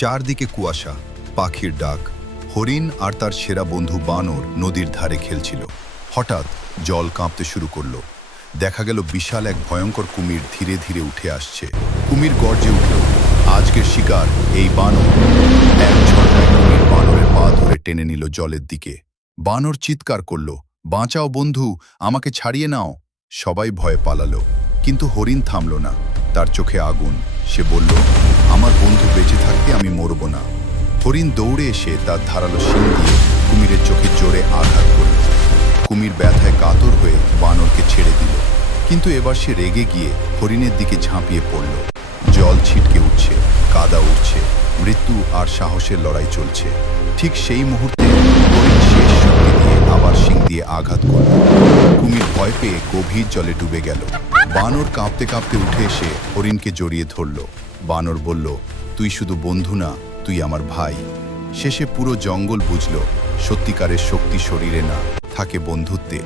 চারদিকে কুয়াশা, পাখির ডাক। হরিণ আর তার সেরা বন্ধু বানর নদীর ধারে খেলছিল। হঠাৎ জল কাঁপতে শুরু করলো। দেখা গেল বিশাল এক ভয়ঙ্কর কুমির ধীরে ধীরে উঠে আসছে। কুমির গর্জে উঠল, আজকের শিকার এই বানর। এক ঝটকায় কুমির বানরের পা ধরে টেনে নিল জলের দিকে। বানর চিৎকার করল, বাঁচাও বন্ধু, আমাকে ছাড়িয়ে নাও। সবাই ভয়ে পালালো, কিন্তু হরিণ থামল না। তার চোখে আগুন। সে বলল, আমার বন্ধু বেঁচে থাকতে আমি মরব না। হরিণ দৌড়ে এসে তার ধারালো শিং দিয়ে কুমিরের চোখে জোরে আঘাত করল। কুমির ব্যথায় কাতর হয়ে বানরকে ছেড়ে দিল, কিন্তু এবার সে রেগে গিয়ে হরিণের দিকে ঝাঁপিয়ে পড়ল। জল ছিটকে উঠছে, কাদা উঠছে, মৃত্যু আর সাহসের লড়াই চলছে। ঠিক সেই মুহূর্তে হরিণ শেষ শক্তি দিয়ে আবার শিং দিয়ে আঘাত করল। কুমির ভয় পেয়ে গভীর জলে ডুবে গেল। বানর কাঁপতে কাঁপতে উঠে এসে হরিণকে জড়িয়ে ধরল। বানর বলল, তুই শুধু বন্ধু না, তুই আমার ভাই। শেষে পুরো জঙ্গল বুঝল, সত্যিকারের শক্তি শরীরে না, থাকে বন্ধুত্বে।